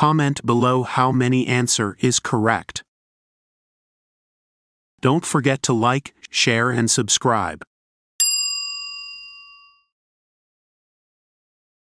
Comment below how many answer is correct. Don't forget to like, share and subscribe.